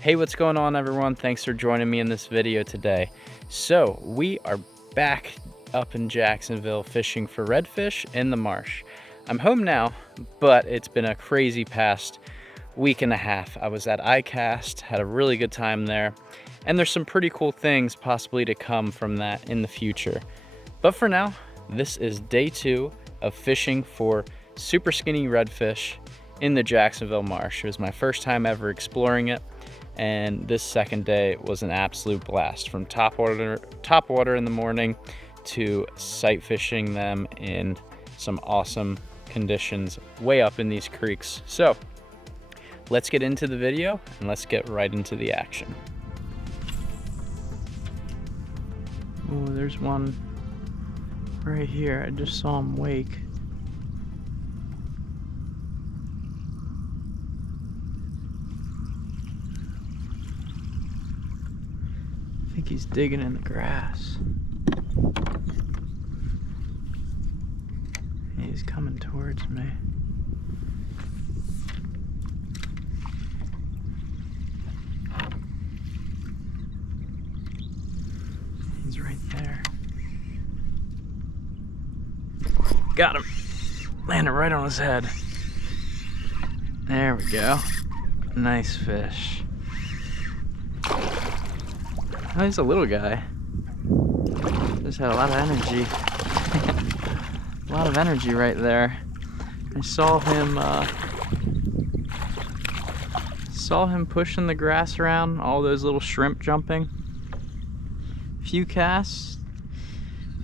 Hey, what's going on, everyone? Thanks for joining me in this video today. So we are back up in Jacksonville fishing for redfish in the marsh. I'm home now, but it's been a crazy past week and a half. I was at ICAST, had a really good time there, and there's some pretty cool things possibly to come from that in the future. But for now, this is day 2 of fishing for super skinny redfish in the Jacksonville marsh. It was my first time ever exploring it, and this second day was an absolute blast. From topwater in the morning to sight fishing them in some awesome conditions way up in these creeks. So let's get into the video and let's get right into the action. Oh, there's one right here. I just saw him wake. I think he's digging in the grass. He's coming towards me. He's right there. Got him. Landed right on his head. There we go. Nice fish. Oh, he's a little guy. Just had a lot of energy. A lot of energy right there. I saw him pushing the grass around, all those little shrimp jumping. Few casts,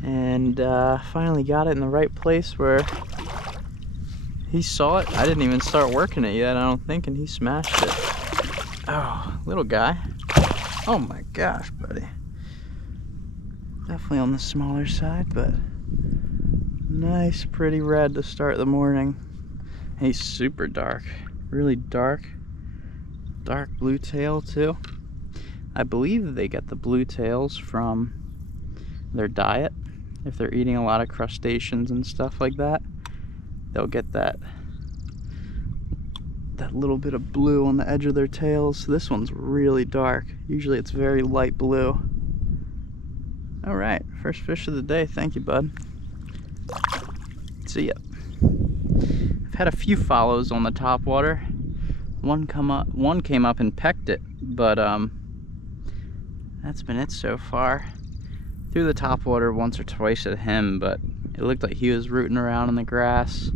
and finally got it in the right place where he saw it. I didn't even start working it yet, I don't think, and he smashed it. Oh, little guy. Oh my gosh, buddy. Definitely on the smaller side, but nice, pretty red to start the morning. He's super dark, really dark blue tail too. I believe they get the blue tails from their diet. If they're eating a lot of crustaceans and stuff like that, they'll get that little bit of blue on the edge of their tails. This one's really dark. Usually it's very light blue. All right, first fish of the day. Thank you, bud. See ya. I've had a few follows on the topwater. One came up and pecked it, but that's been it so far. Threw the topwater once or twice at him, but it looked like he was rooting around in the grass,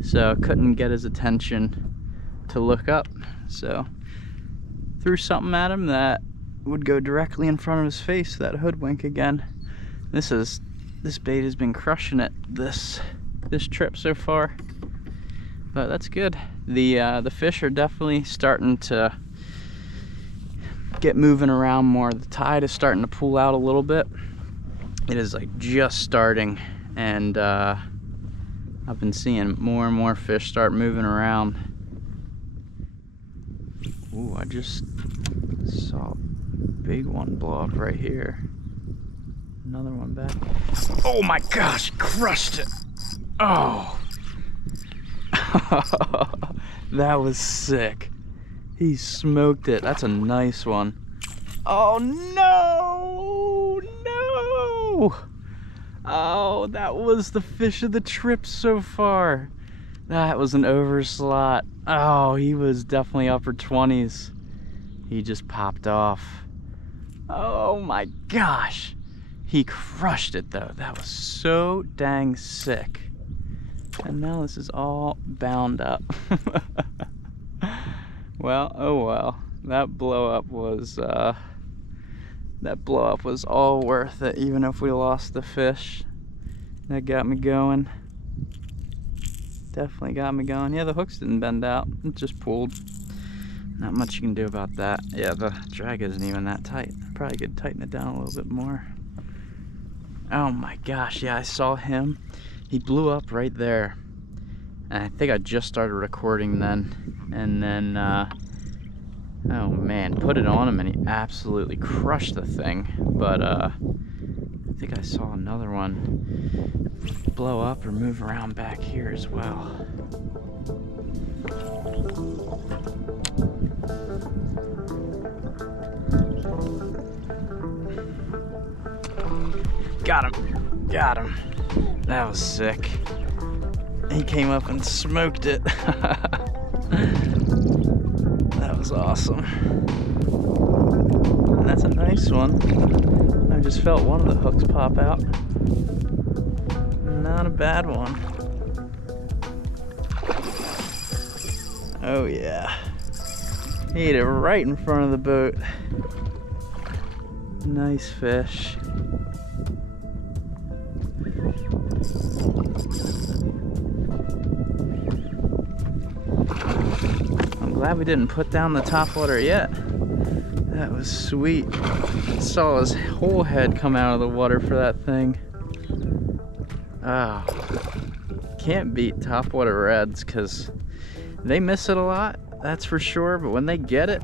so couldn't get his attention to look up. So threw something at him that would go directly in front of his face, that hoodwink again. This bait has been crushing it this trip so far, but that's good. The fish are definitely starting to get moving around more. The tide is starting to pull out a little bit. It is like just starting, and I've been seeing more and more fish start moving around. Ooh, I just saw a big one blow up right here. Another one back. Oh my gosh, crushed it. Oh. That was sick. He smoked it. That's a nice one. Oh no, no. Oh, that was the fish of the trip so far. That was an overslot. Oh, he was definitely upper 20s. He just popped off. Oh my gosh. He crushed it though. That was so dang sick. And now this is all bound up. Well, oh well. That blow up was all worth it, even if we lost the fish. That got me going. Definitely got me going. Yeah, the hooks didn't bend out. It just pulled. Not much you can do about that. Yeah, the drag isn't even that tight. Probably could tighten it down a little bit more. Oh my gosh, yeah, I saw him. He blew up right there. And I think I just started recording then. And then, oh man, put it on him and he absolutely crushed the thing. But I think I saw another one blow up or move around back here as well. Got him. Got him. That was sick. He came up and smoked it. That was awesome. And that's a nice one. I just felt one of the hooks pop out. Not a bad one. Oh yeah. He ate it right in front of the boat. Nice fish. I'm glad we didn't put down the topwater yet. That was sweet. I saw his whole head come out of the water for that thing. Ah, can't beat topwater reds because they miss it a lot, that's for sure, but when they get it,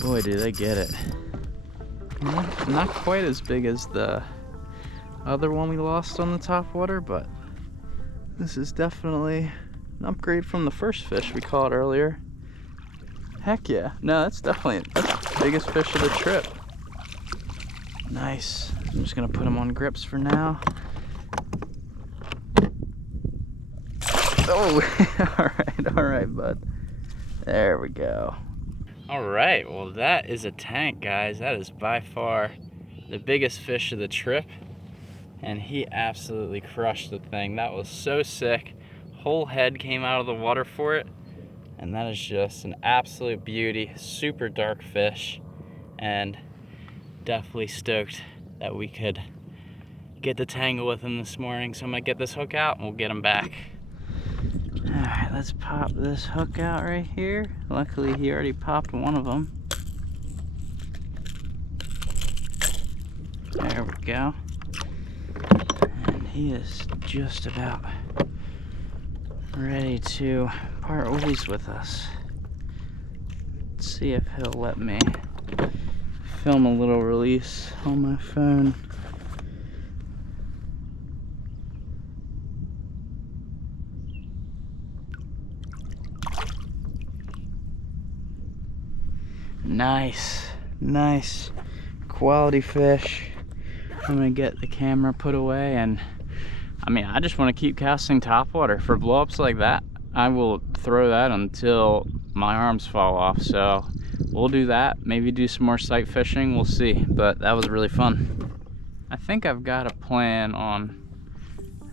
boy do they get it. Not quite as big as the other one we lost on the topwater, but this is definitely an upgrade from the first fish we caught earlier. Heck yeah. No, that's the biggest fish of the trip. Nice. I'm just gonna put him on grips for now. Oh, all right, bud. There we go. All right, well, that is a tank, guys. That is by far the biggest fish of the trip, and he absolutely crushed the thing. That was so sick. Whole head came out of the water for it, and that is just an absolute beauty. Super dark fish, and definitely stoked that we could get the tangle with him this morning. So I'm gonna get this hook out and we'll get him back. All right, let's pop this hook out right here. Luckily, he already popped one of them. There we go. And he is just about ready to part ways with us. Let's see if he'll let me film a little release on my phone. Nice quality fish. I'm gonna get the camera put away, and I mean, I just want to keep casting topwater for blowups like that. I will throw that until my arms fall off, so we'll do that. Maybe do some more sight fishing, we'll see, but that was really fun. I think I've got a plan on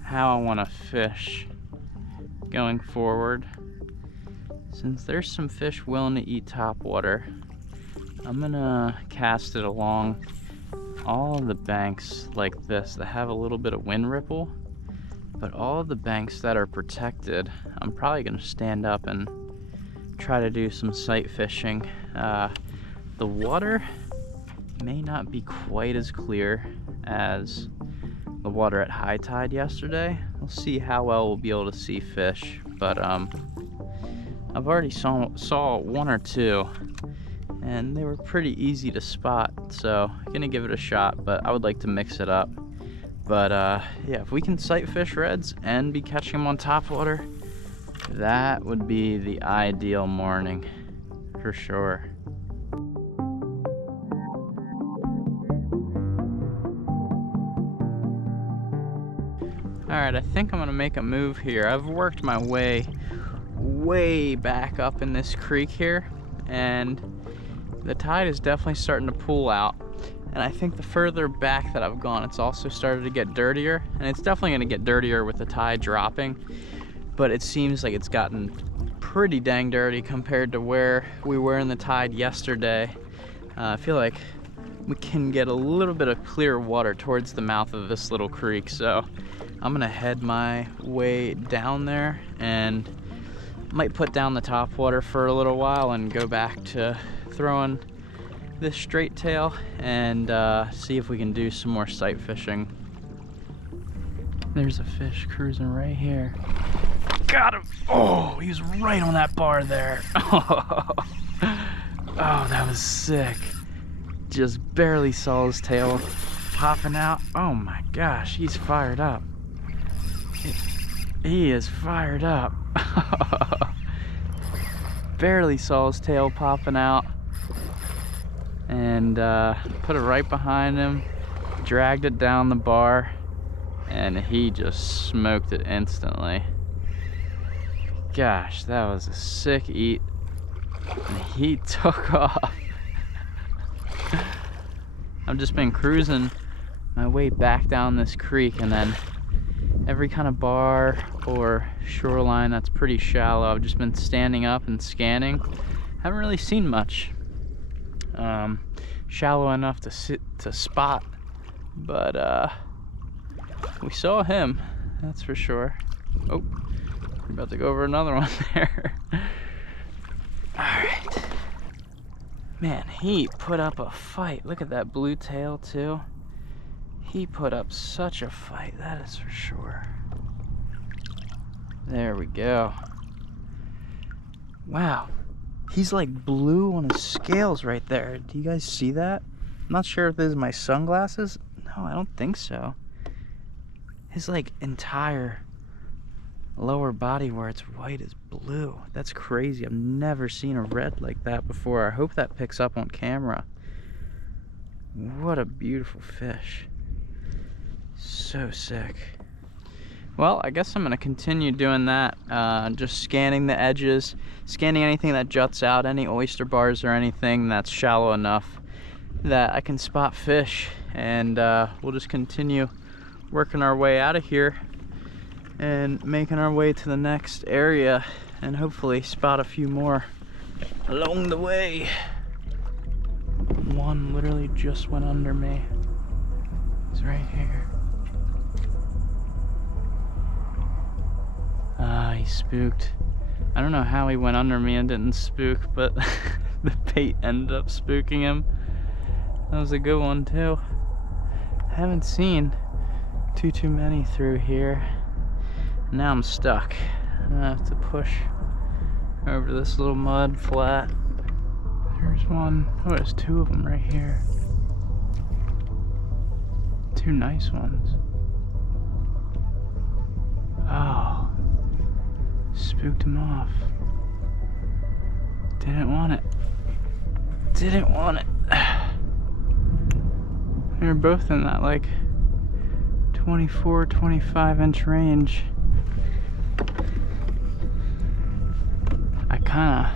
how I want to fish going forward. Since there's some fish willing to eat topwater, I'm gonna cast it along all the banks like this that have a little bit of wind ripple, but all the banks that are protected, I'm probably gonna stand up and try to do some sight fishing. The water may not be quite as clear as the water at high tide yesterday. We'll see how well we'll be able to see fish, but I've already saw one or two, and they were pretty easy to spot, so I'm gonna give it a shot, but I would like to mix it up. But yeah, if we can sight fish reds and be catching them on topwater, that would be the ideal morning for sure. Alright, I think I'm gonna make a move here. I've worked my way back up in this creek here, and the tide is definitely starting to pull out, and I think the further back that I've gone, it's also started to get dirtier, and it's definitely going to get dirtier with the tide dropping, but it seems like it's gotten pretty dang dirty compared to where we were in the tide yesterday. I feel like we can get a little bit of clear water towards the mouth of this little creek, so I'm gonna head my way down there and might put down the topwater for a little while and go back to throwing this straight tail and see if we can do some more sight fishing. There's a fish cruising right here. Got him! Oh, he was right on that bar there. Oh, that was sick. Just barely saw his tail popping out. Oh my gosh, he's fired up. He is fired up. Barely saw his tail popping out, and put it right behind him. dragged it down the bar, and he just smoked it instantly. Gosh, that was a sick eat, and he took off. I've just been cruising my way back down this creek, and then every kind of bar or shoreline that's pretty shallow, I've just been standing up and scanning. Haven't really seen much shallow enough to spot, but we saw him, that's for sure. Oh, we're about to go over another one there. All right, man, he put up a fight. Look at that blue tail too. He put up such a fight, that is for sure. There we go. Wow, he's like blue on his scales right there. Do you guys see that? I'm not sure if this is my sunglasses. No, I don't think so. His like entire lower body where it's white is blue. That's crazy. I've never seen a red like that before. I hope that picks up on camera. What a beautiful fish. So sick. Well, I guess I'm gonna continue doing that, just scanning the edges, scanning anything that juts out, any oyster bars or anything that's shallow enough that I can spot fish, and we'll just continue working our way out of here and making our way to the next area, and hopefully spot a few more along the way. One literally just went under me. He's right here. He spooked. I don't know how he went under me and didn't spook, but the bait ended up spooking him. That was a good one too. I haven't seen too many through here. Now I'm stuck. I'm gonna have to push over this little mud flat. There's one. Oh, there's two of them right here. Two nice ones. Oh. Spooked him off. Didn't want it. Didn't want it. They were both in that like 24, 25 inch range. I kinda,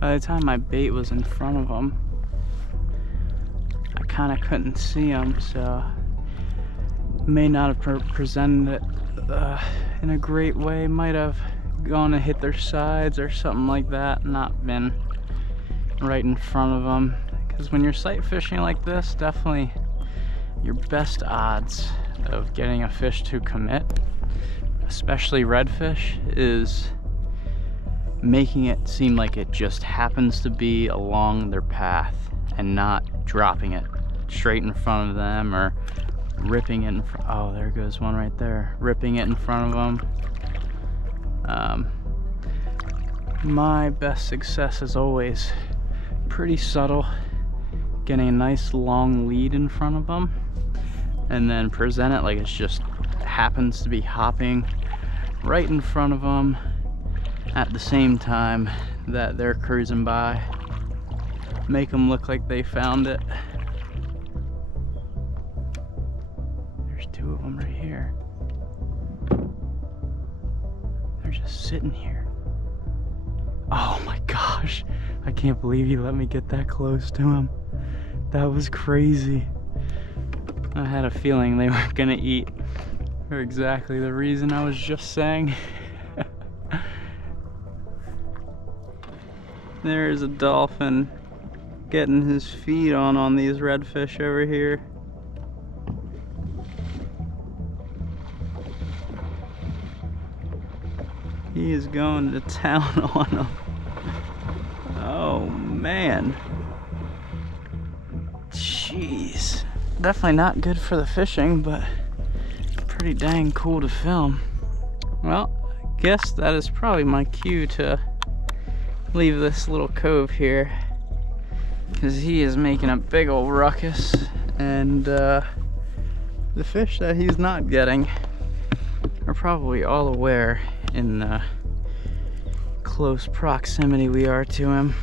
by the time my bait was in front of them, I kinda couldn't see them, so may not have presented it in a great way. Might have gone to hit their sides or something like that, not been right in front of them. Because when you're sight fishing like this, definitely your best odds of getting a fish to commit, especially redfish, is making it seem like it just happens to be along their path and not dropping it straight in front of them or ripping it in front. Oh, there goes one right there. Ripping it in front of them. My best success is always pretty subtle, getting a nice long lead in front of them, and then present it like it's just happens to be hopping right in front of them at the same time that they're cruising by. Make them look like they found it. There's two of them right here. They're just sitting here. Oh my gosh, I can't believe you let me get that close to him. That was crazy. I had a feeling they weren't gonna eat for exactly the reason I was just saying. There's a dolphin getting his feet on these redfish over here. He is going to town on them. Oh man. Jeez. Definitely not good for the fishing, but pretty dang cool to film. Well, I guess that is probably my cue to leave this little cove here, because he is making a big old ruckus, and the fish that he's not getting are probably all aware in the close proximity we are to him.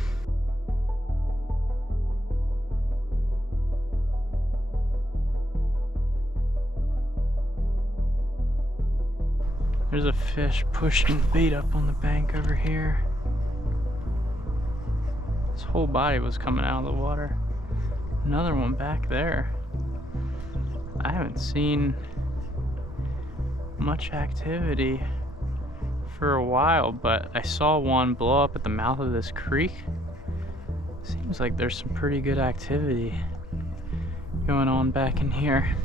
There's a fish pushing the bait up on the bank over here. His whole body was coming out of the water. Another one back there. I haven't seen much activity for a while, but I saw one blow up at the mouth of this creek. Seems like there's some pretty good activity going on back in here.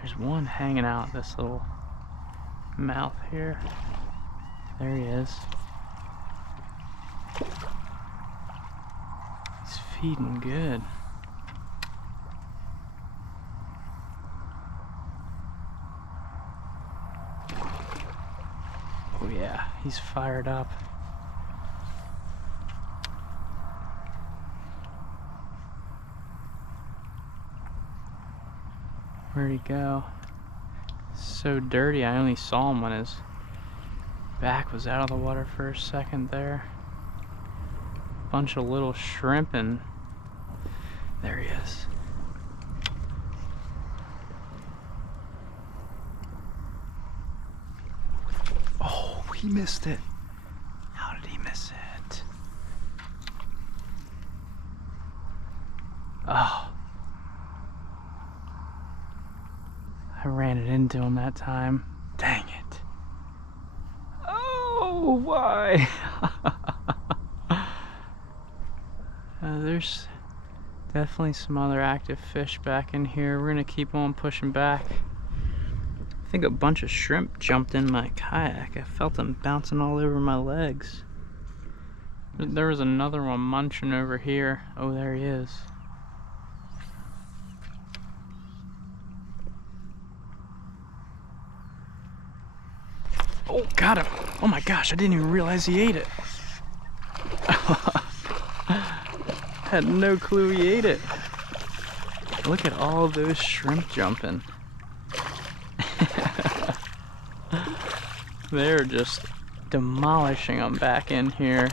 There's one hanging out this little mouth here. There he is. He's feeding good. Oh yeah, he's fired up. Where'd he go? So dirty, I only saw him when his back was out of the water for a second there. Bunch of little shrimp, and there he is. Oh, he missed it. How did he miss it? Oh. I ran it into him that time. Dang it. Oh, why? There's definitely some other active fish back in here. We're gonna keep on pushing back. I think a bunch of shrimp jumped in my kayak. I felt them bouncing all over my legs. There was another one munching over here. Oh, there he is. Oh, got him. Oh my gosh, I didn't even realize he ate it. Had no clue he ate it. Look at all those shrimp jumping. They're just demolishing them back in here.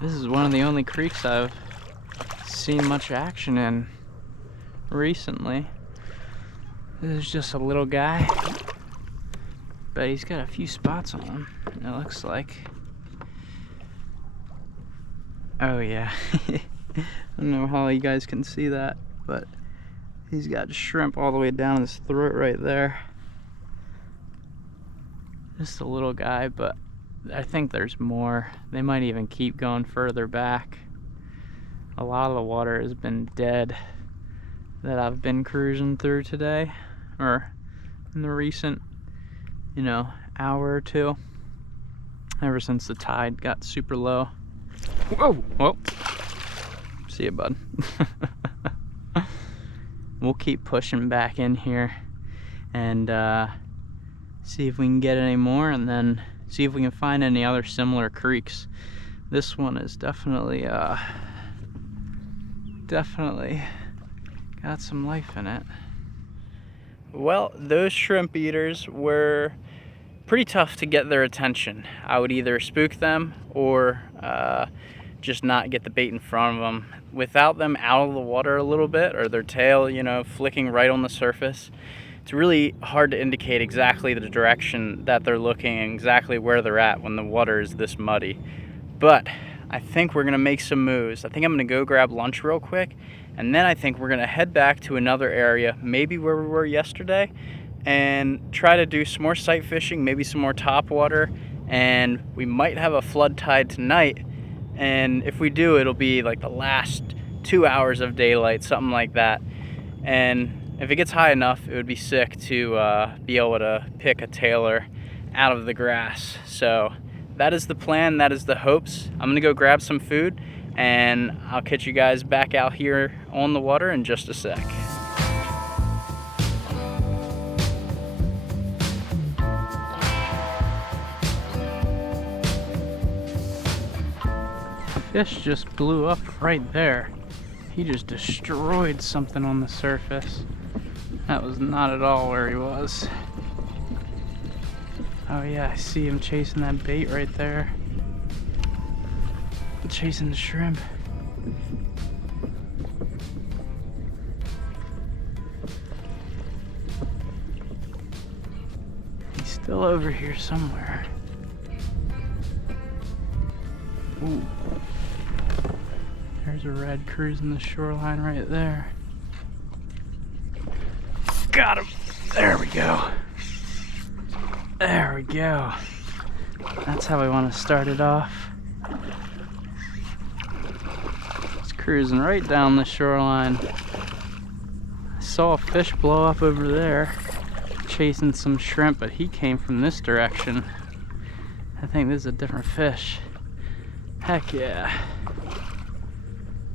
This is one of the only creeks I've seen much action in recently. This is just a little guy, but he's got a few spots on him, it looks like. Oh yeah. I don't know how you guys can see that, but he's got shrimp all the way down his throat right there. Just a little guy, but I think there's more. They might even keep going further back. A lot of the water has been dead that I've been cruising through today, or in the recent, hour or two, ever since the tide got super low. Whoa! Whoa! See ya, bud. We'll keep pushing back in here and see if we can get any more, and then see if we can find any other similar creeks. This one is definitely got some life in it. Well, those shrimp eaters were pretty tough to get their attention. I would either spook them or just not get the bait in front of them. Without them out of the water a little bit, or their tail, flicking right on the surface, it's really hard to indicate exactly the direction that they're looking and exactly where they're at when the water is this muddy. But I think we're gonna make some moves. I think I'm gonna go grab lunch real quick, and then I think we're gonna head back to another area, maybe where we were yesterday, and try to do some more sight fishing, maybe some more topwater, and we might have a flood tide tonight. And if we do, it'll be like the last 2 hours of daylight, something like that. And if it gets high enough, it would be sick to be able to pick a tailer out of the grass. So that is the plan, that is the hopes. I'm gonna go grab some food, and I'll catch you guys back out here on the water in just a sec. Fish just blew up right there. He just destroyed something on the surface. That was not at all where he was. Oh yeah, I see him chasing that bait right there. Chasing the shrimp. still over here somewhere. Ooh. There's a red cruising the shoreline right there. Got him! There we go. There we go. That's how we want to start it off. It's cruising right down the shoreline. I saw a fish blow up over there, chasing some shrimp, but he came from this direction. I think this is a different fish. Heck yeah.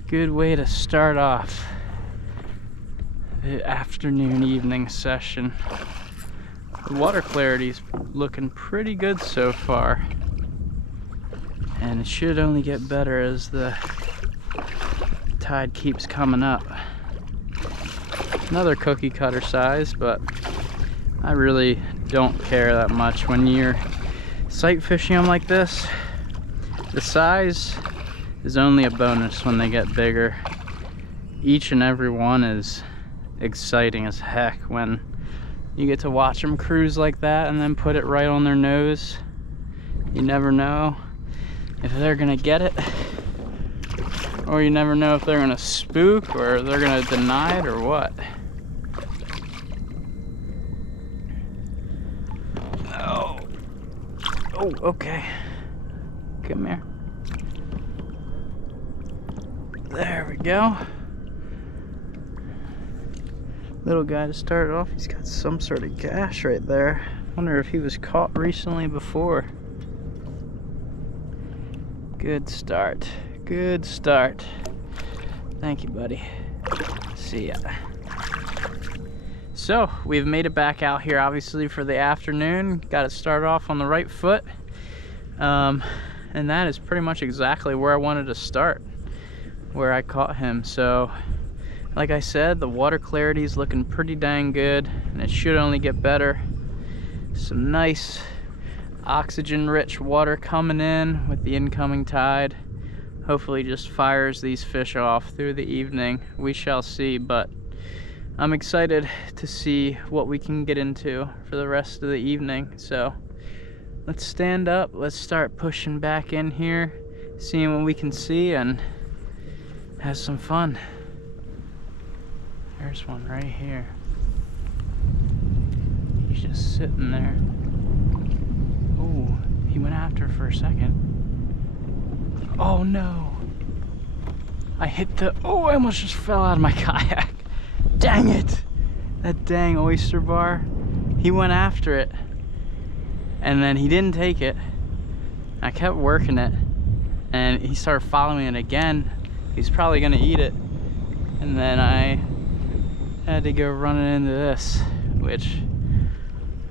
Good way to start off the afternoon evening session. The water clarity's looking pretty good so far, and it should only get better as the tide keeps coming up. Another cookie cutter size, but I really don't care that much when you're sight fishing them like this. The size is only a bonus when they get bigger. Each and every one is exciting as heck when you get to watch them cruise like that and then put it right on their nose. You never know if they're gonna get it, or you never know if they're gonna spook or they're gonna deny it or what. Oh, oh, okay. Come here. There we go. Little guy to start off. He's got some sort of gash right there. Wonder if he was caught recently before. Good start. Good start. Thank you, buddy. See ya. So, we've made it back out here, obviously, for the afternoon. Got it started off on the right foot. And that is pretty much exactly where I wanted to start, where I caught him. So, like I said, the water clarity is looking pretty dang good, and it should only get better. Some nice oxygen-rich water coming in with the incoming tide. Hopefully just fires these fish off through the evening. We shall see, but I'm excited to see what we can get into for the rest of the evening. So let's stand up, let's start pushing back in here, seeing what we can see, and have some fun. There's one right here. He's just sitting there. Oh, he went after for a second. Oh no! I hit the, oh, I almost just fell out of my kayak. Dang it! That dang oyster bar. He went after it, and then he didn't take it. I kept working it, and he started following it again. He's probably gonna eat it, and then I had to go running into this, which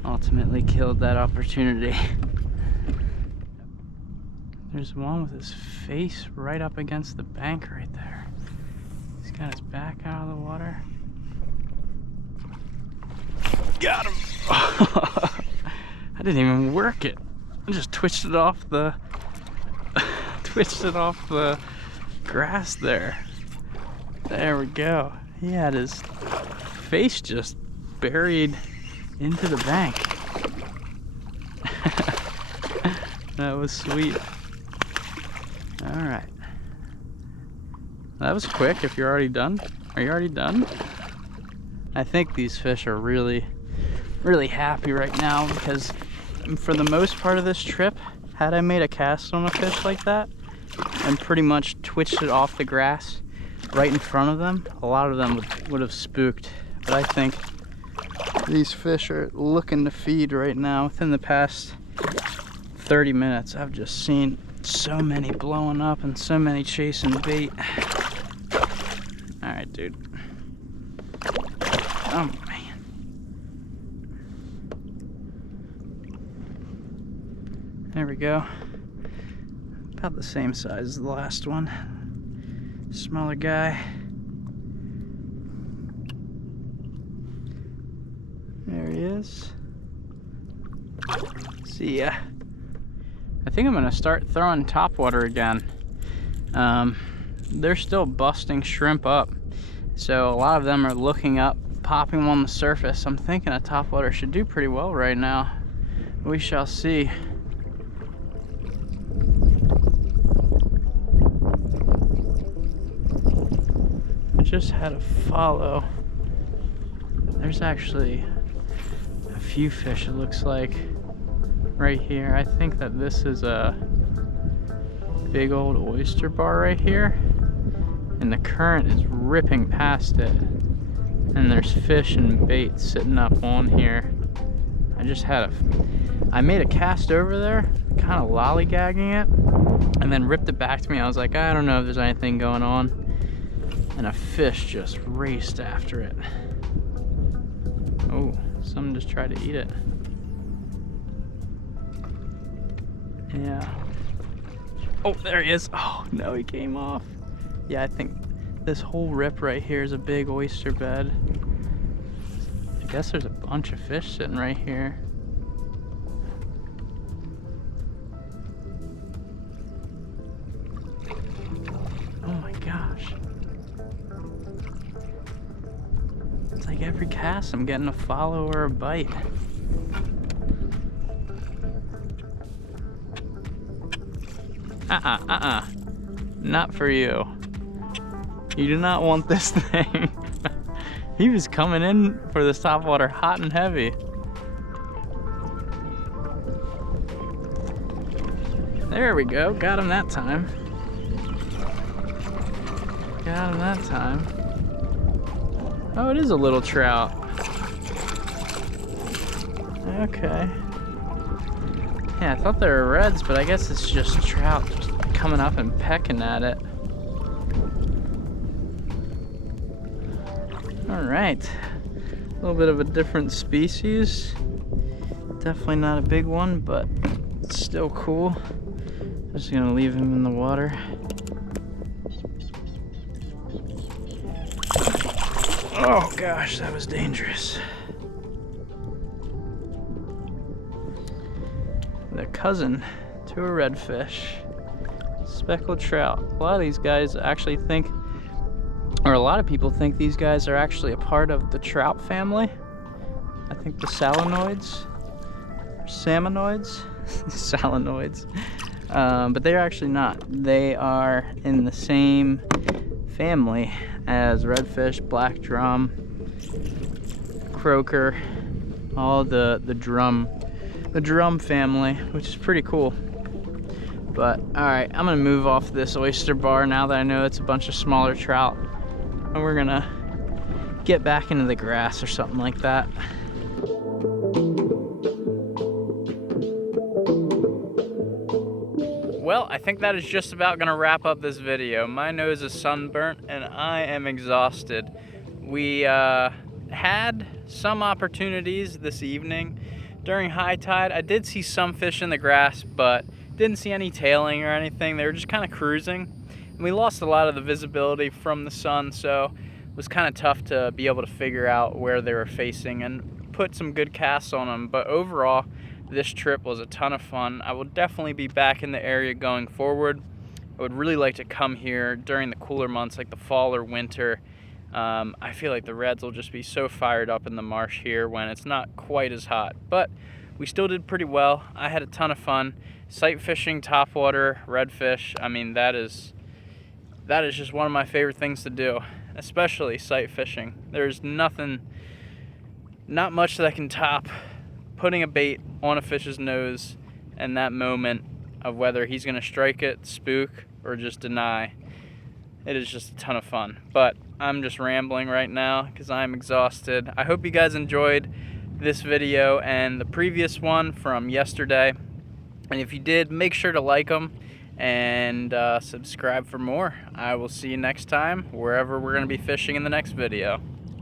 ultimately killed that opportunity. There's one with his face right up against the bank right there. He's got his back out of the water. Got him! I didn't even work it. I just twitched it off the grass there. There we go. He had his face just buried into the bank. That was sweet. Alright. That was quick. If you're already done. Are you already done? I think these fish are really happy right now, because for the most part of this trip, had I made a cast on a fish like that and pretty much twitched it off the grass right in front of them, a lot of them would have spooked. But I think these fish are looking to feed right now. Within the past 30 minutes, I've just seen so many blowing up and so many chasing bait. All right, dude. Oh man. There we go. About the same size as the last one. Smaller guy. There he is. See ya. I think I'm gonna start throwing topwater again. They're still busting shrimp up, so a lot of them are looking up, popping them on the surface. I'm thinking a topwater should do pretty well right now. We shall see. I just had a follow. There's actually a few fish, it looks like, right here. I think that this is a big old oyster bar right here, and the current is ripping past it, and there's fish and bait sitting up on here. I made a cast over there, kind of lollygagging it, and then ripped it back to me. I was like, I don't know if there's anything going on, and a fish just raced after it. Oh, someone just tried to eat it. Yeah. Oh, there he is. Oh, no, he came off. Yeah, I think this whole rip right here is a big oyster bed. I guess there's a bunch of fish sitting right here. Oh my gosh. It's like every cast I'm getting a follow or a bite. Not for you. You do not want this thing. He was coming in for this topwater hot and heavy. There we go, got him that time. Got him that time. Oh, it is a little trout. Okay. Yeah, I thought they were reds, but I guess it's just trout just coming up and pecking at it. All right, a little bit of a different species. Definitely not a big one, but it's still cool. Just gonna leave him in the water. Oh gosh, that was dangerous. The cousin to a redfish, speckled trout. A lot of these guys actually think, or a lot of people think these guys are actually a part of the trout family. I think the salinoids, salmonoids, salinoids. But they're actually not. They are in the same family as redfish, black drum, croaker, all the drum family, which is pretty cool. But all right, I'm gonna move off this oyster bar now that I know it's a bunch of smaller trout, and we're gonna get back into the grass or something like that. Well, I think that is just about gonna wrap up this video. My nose is sunburnt and I am exhausted. We had some opportunities this evening. During high tide, I did see some fish in the grass, but didn't see any tailing or anything. They were just kind of cruising. And we lost a lot of the visibility from the sun, so it was kind of tough to be able to figure out where they were facing and put some good casts on them. But overall, this trip was a ton of fun. I will definitely be back in the area going forward. I would really like to come here during the cooler months like the fall or winter. I feel like the reds will just be so fired up in the marsh here when it's not quite as hot. But we still did pretty well. I had a ton of fun. Sight fishing, topwater, redfish. I mean, that is just one of my favorite things to do, especially sight fishing. There's not much that can top putting a bait on a fish's nose and that moment of whether he's gonna strike it, spook, or just deny. It is just a ton of fun. But I'm just rambling right now because I'm exhausted. I hope you guys enjoyed this video and the previous one from yesterday. And if you did, make sure to like them and subscribe for more. I will see you next time, wherever we're gonna be fishing in the next video.